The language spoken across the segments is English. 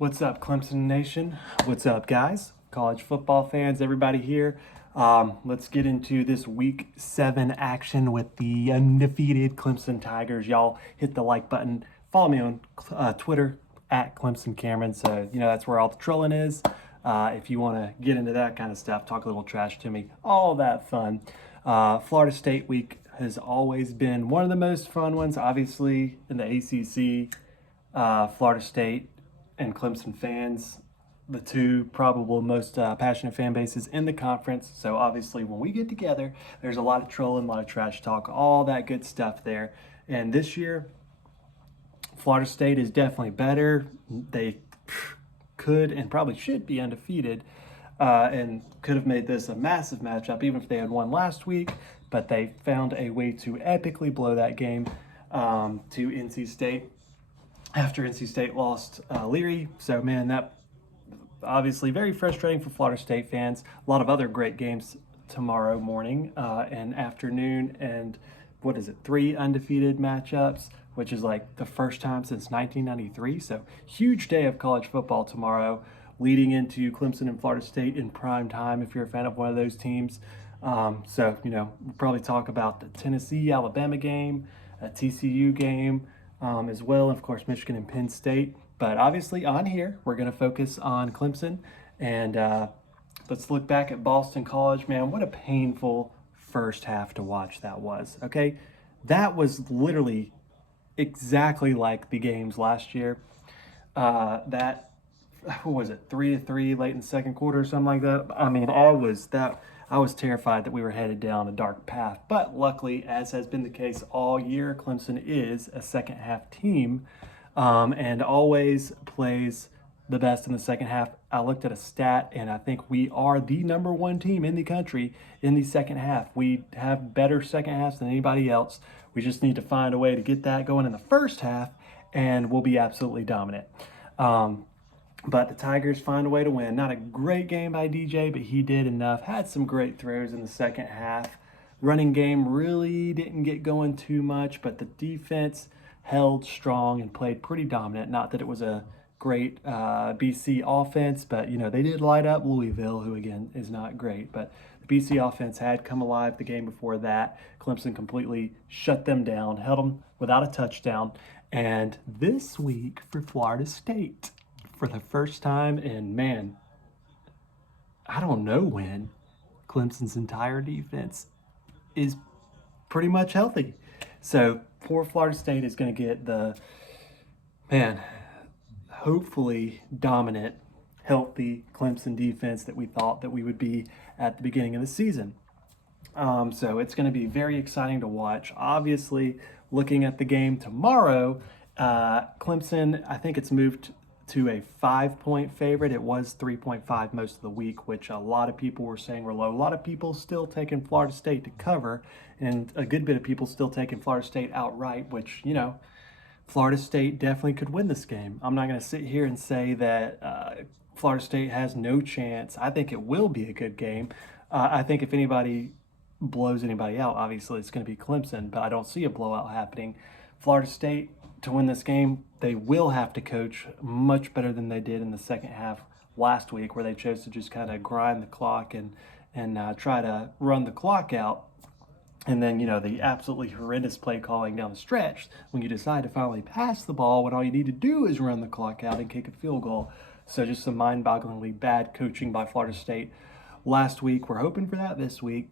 What's up, Clemson Nation? What's up, guys? College football fans, everybody here. Let's get into this week 7 action with the undefeated Clemson Tigers. Y'all hit the like button. Follow me on Twitter at Clemson Cameron. So, that's where all the trolling is. If you want to get into that kind of stuff, talk a little trash to me, all that fun. Florida State week has always been one of the most fun ones, obviously, in the ACC. Florida State and Clemson fans, the two probable most passionate fan bases in the conference. So obviously when we get together, there's a lot of trolling, a lot of trash talk, all that good stuff there. And this year, Florida State is definitely better. They could and probably should be undefeated and could have made this a massive matchup even if they had won last week. But they found a way to epically blow that game to NC State after NC State lost Leary. So, man, that obviously very frustrating for Florida State fans. A lot of other great games tomorrow morning and afternoon. And what is it, 3 undefeated matchups, which is like the first time since 1993. So, huge day of college football tomorrow, leading into Clemson and Florida State in prime time if you're a fan of one of those teams. We'll probably talk about the Tennessee-Alabama game, a TCU game, as well, and of course, Michigan and Penn State. But obviously on here, we're going to focus on Clemson. And let's look back at Boston College. Man, what a painful first half to watch that was, okay? That was literally exactly like the games last year. What was it, 3-3 late in the second quarter or something like that? I mean, I was terrified that we were headed down a dark path. But luckily, as has been the case all year, Clemson is a second half team and always plays the best in the second half. I looked at a stat, and I think we are the number 1 team in the country in the second half. We have better second halves than anybody else. We just need to find a way to get that going in the first half, and we'll be absolutely dominant. But the Tigers find a way to win. Not a great game by DJ, but he did enough. Had some great throws in the second half. Running game really didn't get going too much, but the defense held strong and played pretty dominant. Not that it was a great BC offense, but, they did light up Louisville, who, again, is not great. But the BC offense had come alive the game before that. Clemson completely shut them down, held them without a touchdown. And this week for Florida State, for the first time in, man, I don't know when, Clemson's entire defense is pretty much healthy. So poor Florida State is going to get the, hopefully dominant, healthy Clemson defense that we thought that we would be at the beginning of the season. So it's going to be very exciting to watch. Obviously, looking at the game tomorrow, Clemson, I think it's moved to a 5-point favorite. It was 3.5 most of the week, which a lot of people were saying were low. A lot of people still taking Florida State to cover, and a good bit of people still taking Florida State outright, which, Florida State definitely could win this game. I'm not going to sit here and say that Florida State has no chance. I think it will be a good game. I think if anybody blows anybody out, obviously it's going to be Clemson, but I don't see a blowout happening. Florida State, to win this game, they will have to coach much better than they did in the second half last week, where they chose to just kind of grind the clock and try to run the clock out. And then, the absolutely horrendous play calling down the stretch when you decide to finally pass the ball when all you need to do is run the clock out and kick a field goal. So just some mind-bogglingly bad coaching by Florida State last week. We're hoping for that this week.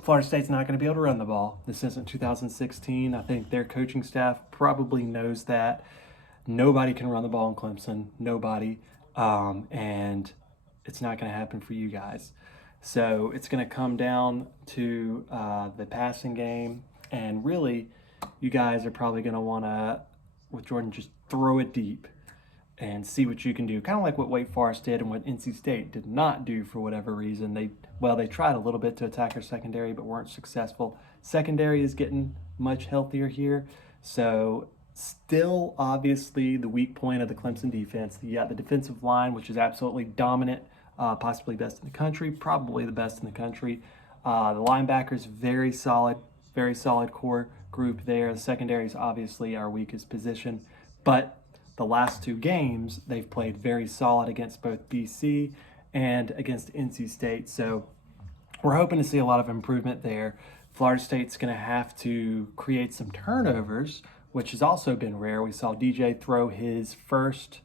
Florida State's not going to be able to run the ball. This isn't 2016. I think their coaching staff probably knows that. Nobody can run the ball in Clemson. Nobody. And it's not going to happen for you guys. So it's going to come down to the passing game. And really, you guys are probably going to want to, with Jordan, just throw it deep and see what you can do. Kind of like what Wake Forest did and what NC State did not do for whatever reason. They tried a little bit to attack our secondary, but weren't successful. Secondary is getting much healthier here. So still, obviously, the weak point of the Clemson defense. The defensive line, which is absolutely dominant, possibly best in the country, probably the best in the country. The linebackers, very solid core group there. The secondary is obviously our weakest position. But the last two games, they've played very solid against both BC and against NC State. So we're hoping to see a lot of improvement there. Florida State's going to have to create some turnovers, which has also been rare. We saw DJ throw his first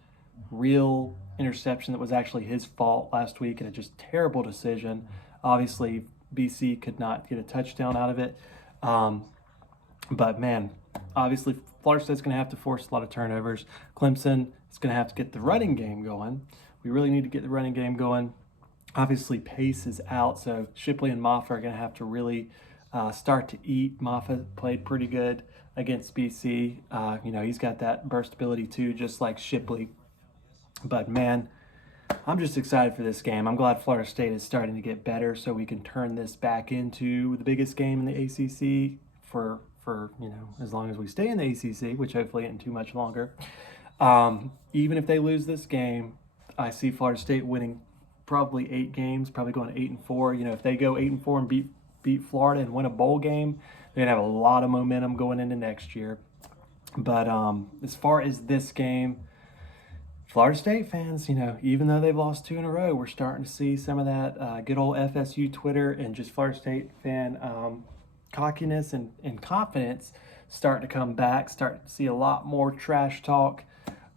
real interception that was actually his fault last week, and a just terrible decision. Obviously, BC could not get a touchdown out of it. But man, obviously, Florida State's going to have to force a lot of turnovers. Clemson is going to have to get the running game going. We really need to get the running game going. Obviously, pace is out, so Shipley and Moffa are going to have to really start to eat. Moffa played pretty good against BC. He's got that burst ability too, just like Shipley. But man, I'm just excited for this game. I'm glad Florida State is starting to get better so we can turn this back into the biggest game in the ACC for as long as we stay in the ACC, which hopefully isn't too much longer. Even if they lose this game, I see Florida State winning probably 8 games, probably going 8-4. If they go 8-4 and beat Florida and win a bowl game, they're gonna have a lot of momentum going into next year. But as far as this game, Florida State fans, even though they've lost 2 in a row, we're starting to see some of that good old FSU Twitter and just Florida State fan cockiness and confidence start to come back, start to see a lot more trash talk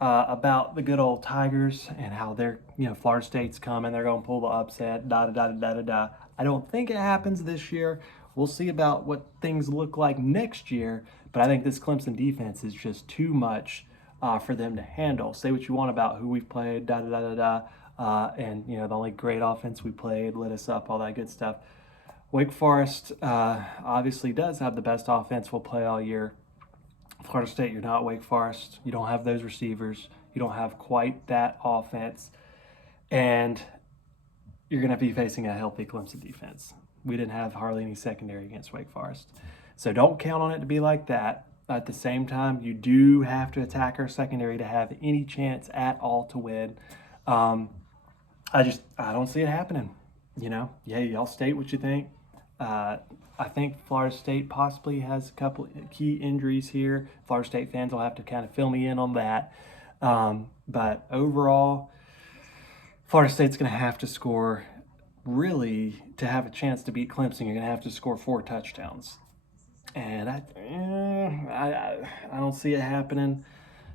about the good old Tigers and how they're, Florida State's coming, they're going to pull the upset, da-da-da-da-da-da. I don't think it happens this year. We'll see about what things look like next year, but I think this Clemson defense is just too much for them to handle. Say what you want about who we've played, da-da-da-da-da, and, the only great offense we played, lit us up, all that good stuff. Wake Forest obviously does have the best offense we'll play all year. Florida State, you're not Wake Forest. You don't have those receivers. You don't have quite that offense. And you're going to be facing a healthy Clemson defense. We didn't have hardly any secondary against Wake Forest. So don't count on it to be like that. At the same time, you do have to attack our secondary to have any chance at all to win. I don't see it happening. Y'all state what you think. I think Florida State possibly has a couple key injuries here. Florida State fans will have to kind of fill me in on that. But overall, Florida State's going to have to score, really, to have a chance to beat Clemson, you're going to have to score 4 touchdowns. And I don't see it happening.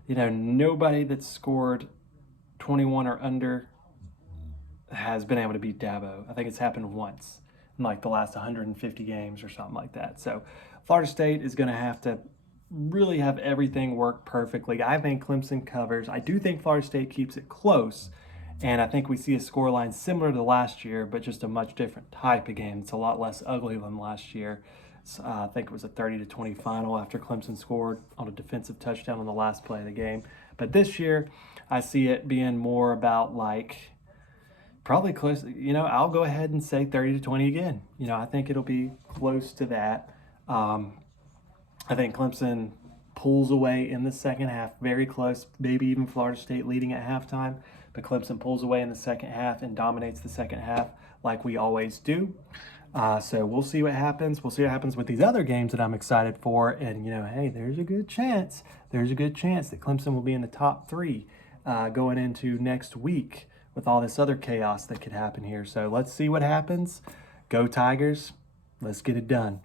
Nobody that's scored 21 or under has been able to beat Dabo. I think it's happened once in like the last 150 games or something like that. So Florida State is going to have to really have everything work perfectly. I think Clemson covers. I do think Florida State keeps it close, and I think we see a scoreline similar to last year, but just a much different type of game. It's a lot less ugly than last year. I think it was a 30-20 final after Clemson scored on a defensive touchdown on the last play of the game. But this year, I see it being more about probably close. I'll go ahead and say 30-20 again. I think it'll be close to that. I think Clemson pulls away in the second half, very close, maybe even Florida State leading at halftime. But Clemson pulls away in the second half and dominates the second half like we always do. So we'll see what happens. We'll see what happens with these other games that I'm excited for. And, hey, there's a good chance. There's a good chance that Clemson will be in the top 3 going into next week with all this other chaos that could happen here. So let's see what happens. Go Tigers. Let's get it done.